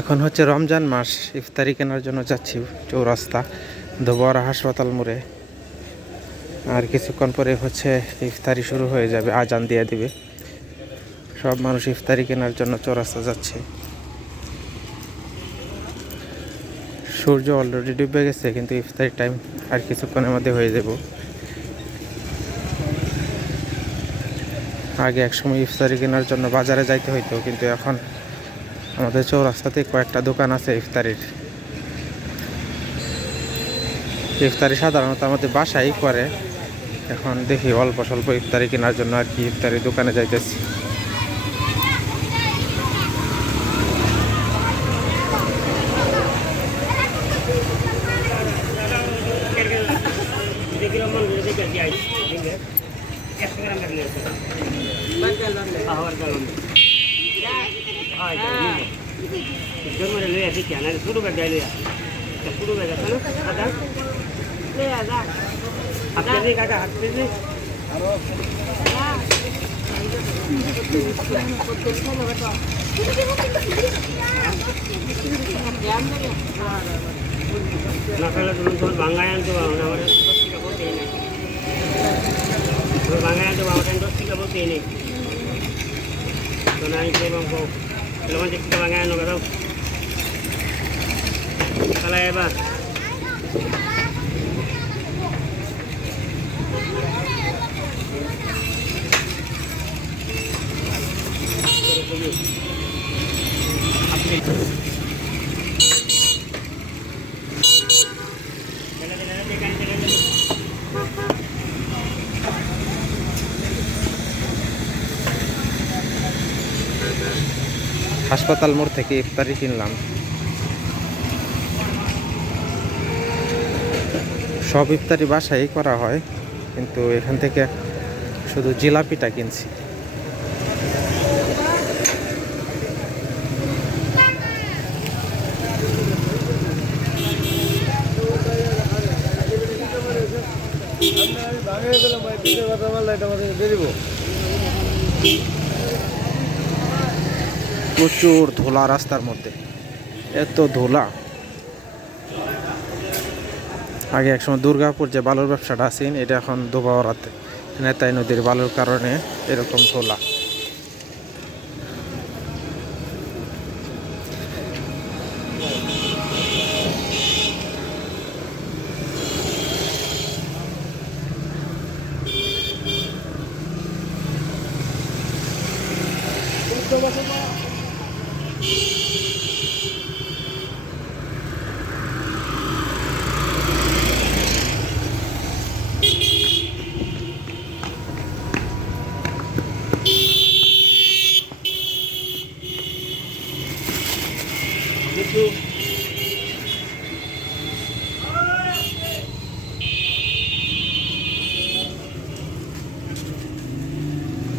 এখন হচ্ছে রমজান মাস, ইফতারি কেনার জন্য যাচ্ছি চৌরাস্তা, দোবারা হাসপাতাল মোড়ে। আর কিছুক্ষণ পরে হচ্ছে ইফতারি শুরু হয়ে যাবে, আজান দিয়ে দিবে। সব মানুষ ইফতারি কেনার জন্য চৌরাস্তা যাচ্ছে। সূর্য অলরেডি ডুবে গেছে, কিন্তু ইফতারি টাইম আর কিছুক্ষণের মধ্যে হয়ে যাব। আগে একসময় ইফতারি কেনার জন্য বাজারে যাইতে হইতো, কিন্তু এখন আমাদের চৌরাস্তাতে কয়েকটা দোকান আছে ইফতারির। ইফতারি সাধারণত আমাদের বাসায় করে। এখন দেখি অল্প স্বল্প ইফতারি কেনার জন্য আর কি ইফতারি দোকানে যাইতেছি। বাংলায় আনতে পারব না আমার দশ টাকা বলতেই নেই বাংলায় আনতে পারব আমার দশ টাকা বলতেই নেই Ito na yung claim ko. Dalawang check ka ba nga ano ka daw? Nakalaya ba? Update. হাসপাতাল মোড় থেকে ইফতারি কিনলাম। সব ইফতারি বাসায় করা হয়, কিন্তু এখান থেকে শুধু জিলাপিটা কিনছি। প্রচুর ধোলা রাস্তার মধ্যে। এত ধোলা। আগে একসময় দুর্গাপুর যে বালুর ব্যবসাটা আছেন এটা এখন দুবাওয়ারাতে, নেতাই নদীর বালুর কারণে এরকম ধুলা। কিছু